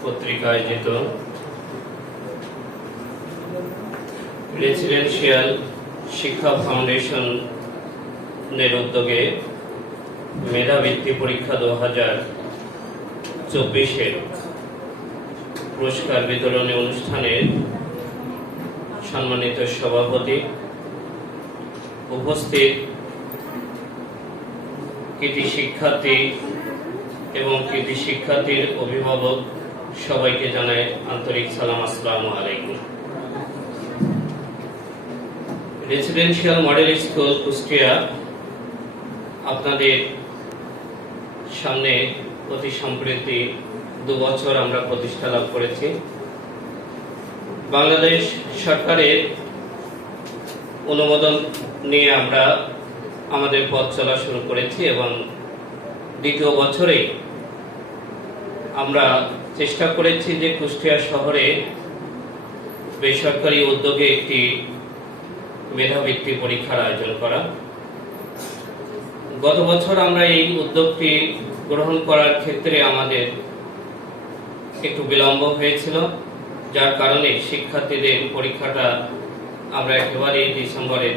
কর্তৃক আয়োজিত রেসিডেন্সিয়াল শিক্ষা ফাউন্ডেশনের উদ্যোগে মেধাবৃত্তি পরীক্ষা দু হাজার চব্বিশের পুরস্কার বিতরণী অনুষ্ঠানের সম্মানিত সভাপতি উপস্থিত কৃতি শিক্ষার্থী এবং কৃতি শিক্ষার্থীর অভিভাবক সবাইকে জানাই আন্তরিক সালাম, আসসালামু আলাইকুম। রেসিডেন্সিয়াল মডেল স্কুল কুষ্টিয়া, আপনাদের সামনে অতি সম্প্রতি দু বছর আমরা প্রতিষ্ঠা লাভ করেছি। বাংলাদেশ সরকারের অনুমোদন নিয়ে আমরা আমাদের পথ চলা শুরু করেছি এবং দ্বিতীয় বছরে আমরা চেষ্টা করেছি যে কুষ্টিয়া শহরে বেসরকারি উদ্যোগে একটি মেধাবৃত্তি পরীক্ষার আয়োজন করা। গত বছর আমরা এই উদ্যোগটি গ্রহণ করার ক্ষেত্রে আমাদের একটু বিলম্ব হয়েছিল, যার কারণে শিক্ষার্থীদের পরীক্ষাটা আমরা একেবারে ডিসেম্বরের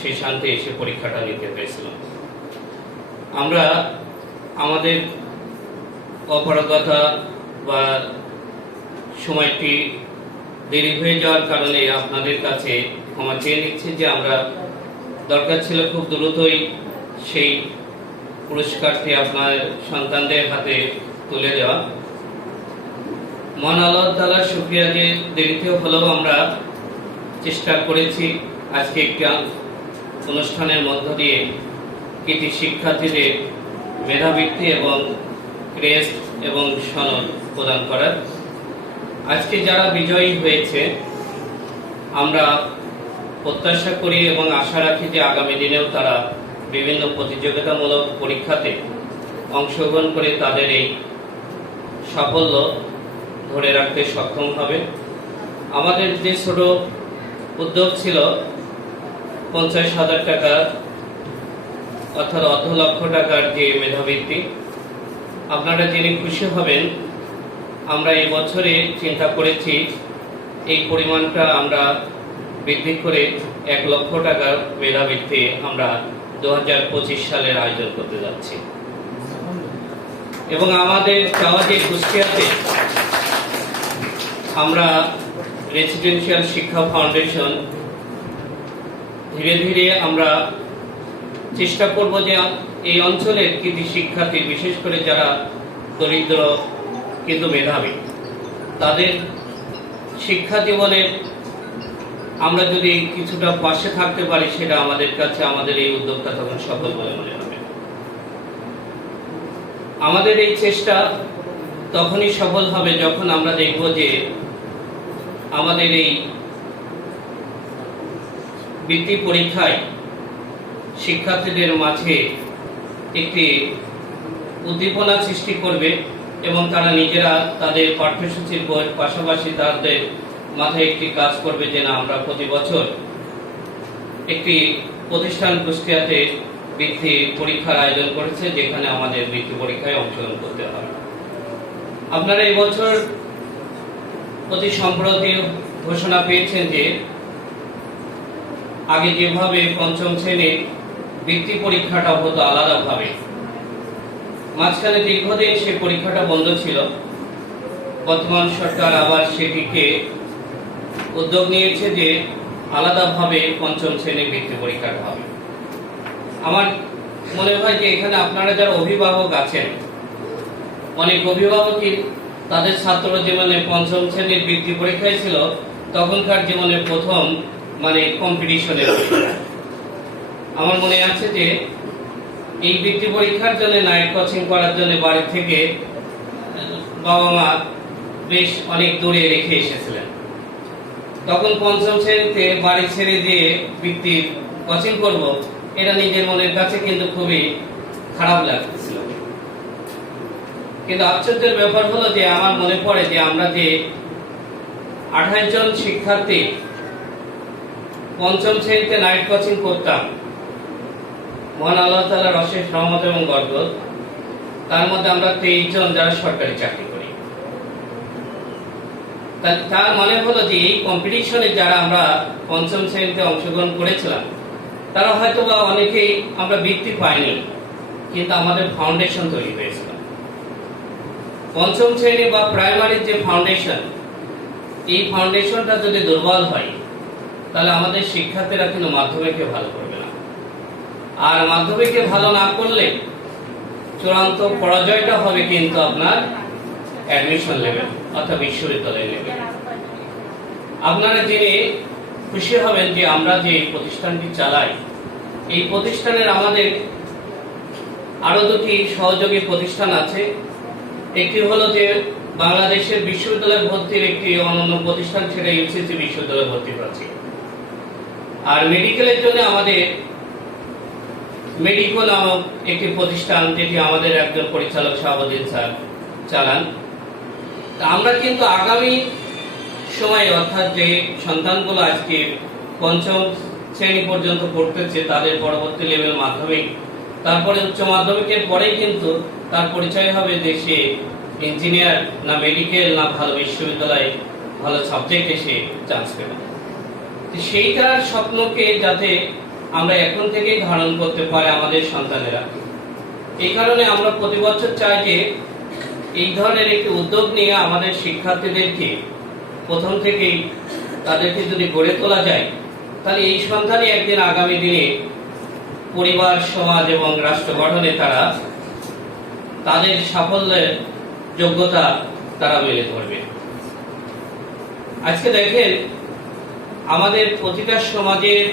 শেষান্তে এসে পরীক্ষাটা নিতে পেরেছিলাম। আমরা আমাদের অপারগতা বা সময়টি দেরি হয়ে যাওয়ার কারণে আপনাদের কাছে ক্ষমা চেয়ে নিচ্ছি যে আমরা দরকার ছিল খুব দ্রুতই সেই পুরস্কারটি আপনার সন্তানদের হাতে তুলে দেওয়া। মন আল্লাহ তালার যে দেরিতে হলেও আমরা চেষ্টা করেছি আজকে একটি অনুষ্ঠানের মধ্য দিয়ে কৃতি শিক্ষার্থীদের মেধাবৃত্তি এবং ক্রেস্ট এবং সনদ প্রদান করার। আজকে যারা বিজয়ী হয়েছে, আমরা প্রত্যাশা করি এবং আশা রাখি যে আগামী দিনেও তারা বিভিন্ন প্রতিযোগিতামূলক পরীক্ষাতে অংশগ্রহণ করে তাদের এই সাফল্য ধরে রাখতে সক্ষম হবে। আমাদের যে ছোট উদ্যোগ ছিল, পঞ্চাশ হাজার টাকা অর্থাৎ অর্ধ লক্ষ টাকার যে মেধাবৃত্তি আপনারা জেনে খুশি হবেন, আমরা এই বছরে চিন্তা করেছি, এই পরিমাণটা আমরা বৃদ্ধি করে এক লক্ষ টাকার মেধাবৃত্তি আমরা দু হাজার পঁচিশ সালের আয়োজন করতে যাচ্ছি। এবং আমাদের চাওয়া যে কুষ্টিয়াতে আমরা রেসিডেন্সিয়াল শিক্ষা ফাউন্ডেশন ধীরে ধীরে আমরা চেষ্টা করব যে এই অঞ্চলের কৃতি শিক্ষার্থী, বিশেষ করে যারা দরিদ্র কিন্তু মেধাবী, তাদের শিক্ষা জীবনের আমরা যদি কিছুটা পাশে থাকতে পারি, সেটা আমাদের কাছে আমাদের এই উদ্যোগটা তখন সফল বলে মনে হবে। আমাদের এই চেষ্টা তখনই সফল হবে যখন আমরা দেখব যে আমাদের এই বৃত্তি পরীক্ষায় শিক্ষার্থীদের মাঝে একটি উদ্দীপনা সৃষ্টি করবে এবং তারা নিজেরা তাদের পাঠ্যসূচির বইয়ের পাশাপাশি তাদের মাথায় একটি কাজ করবে যে না, আমরা প্রতি বছর একটি প্রতিষ্ঠান কুষ্টিয়াতে বৃত্তি পরীক্ষার আয়োজন করেছে, যেখানে আমাদের বৃত্তি পরীক্ষায় অংশগ্রহণ করতে হবে আপনারা এই বছর অতি সম্প্রতি ঘোষণা পেয়েছেন যে, আগে যেভাবে পঞ্চম শ্রেণির বৃত্তি পরীক্ষাটা হতো আলাদাভাবে। মাঝখানে দীর্ঘদিন সে পরীক্ষাটা বন্ধ ছিল। বর্তমান সরকার আবার সেটিকে উদ্যোগ নিয়েছে যে আলাদাভাবে পঞ্চম শ্রেণির বৃত্তি পরীক্ষাটা হবে। আমার মনে হয় যে এখানে আপনারা যারা অভিভাবক আছেন, অনেক অভিভাবকই তাদের ছাত্র জীবনে পঞ্চম শ্রেণির বৃত্তি পরীক্ষায় ছিল, তখনকার জীবনে প্রথম মানে কম্পিটিশনের আমার মনে আছে যে এই বৃত্তি পরীক্ষার জন্য নাইট কোচিং করার জন্য বাড়ি থেকে বাবা মা বেশ অনেক দূরে রেখে এসেছিলেন। তখন পঞ্চম শ্রেণীতে বাড়ি ছেড়ে দিয়ে বৃত্তি কোচিং করব, এটা নিজের মনের কাছে কিন্তু খুবই খারাপ লাগতেছিল কিন্তু আশ্চর্যের ব্যাপার হলো যে আমার মনে পড়ে যে আমরা যে আঠাশ জন শিক্ষার্থী পঞ্চম শ্রেণীতে নাইট কোচিং করতাম মহান আল্লাহ তালার অশেষ রহমত এবং গর্ব তার মধ্যে আমরা তেইশ জন যারা সরকারি চাকরি করি। তার মানে হলো যে এই কম্পিটিশনে যারা আমরা পঞ্চম শ্রেণীতে অংশগ্রহণ করেছিলাম, তারা হয়তো বা অনেকেই আমরা বৃত্তি পাইনি, কিন্তু আমাদের ফাউন্ডেশন তৈরি হয়েছিল। পঞ্চম শ্রেণি বা প্রাইমারির যে ফাউন্ডেশন এই ফাউন্ডেশনটা যদি দুর্বল হয়, তাহলে আমাদের শিক্ষার্থীরা কিন্তু মাধ্যমিকে ভালো করবে আর মাধ্যমিকে ভালো না করলে চূড়ান্ত পরাজয়টা হবে কিন্তু আপনার অ্যাডমিশন লেভেল অর্থাৎ বিশ্ববিদ্যালয় লেভেল আপনারা জেনে খুশি হবেন যে আমরা যে প্রতিষ্ঠানটি চালাই, এই প্রতিষ্ঠানের আমাদের আরও দুটি সহযোগী প্রতিষ্ঠান আছে। একটি হলো যে বাংলাদেশের বিশ্ববিদ্যালয় ভর্তির একটি অনন্য প্রতিষ্ঠান সেটা ইউসিসি বিশ্ববিদ্যালয় ভর্তি প্রাচীর আর মেডিকেলের জন্য আমাদের মেডিকো নামক একটি প্রতিষ্ঠান, যেটি আমাদের একজন পরিচালক শাহাবুদ্দিন স্যার চালান। তা আমরা কিন্তু আগামী সময়ে, অর্থাৎ যে সন্তানগুলো আজকে পঞ্চম শ্রেণি পর্যন্ত পড়তেছে, তাদের পরবর্তী লেভেল মাধ্যমিক, তারপরে উচ্চ মাধ্যমিকের পরেই কিন্তু তার পরিচয় হবে যে সে ইঞ্জিনিয়ার না মেডিকেল না ভালো বিশ্ববিদ্যালয়ে ভালো সাবজেক্টে সে চান্স পেবে সেইটার স্বপ্নকে যাতে আমরা এখন থেকেই ধারণ করতে পারে আমাদের সন্তানেরা। এই কারণে আমরা প্রতি বছর চাই যে এই ধরনের একটি উদ্যোগ নিয়ে আমাদের শিক্ষার্থীদেরকে প্রথম থেকেই তাদেরকে যদি গড়ে তোলা যায়, তাহলে এই সন্তানই একদিন আগামী দিনে পরিবার, সমাজ এবং রাষ্ট্র গঠনে তারা তাদের সাফল্যের যোগ্যতা তারা মেলে ধরবে। আজকে দেখেন, আমাদের প্রতিটা সমাজের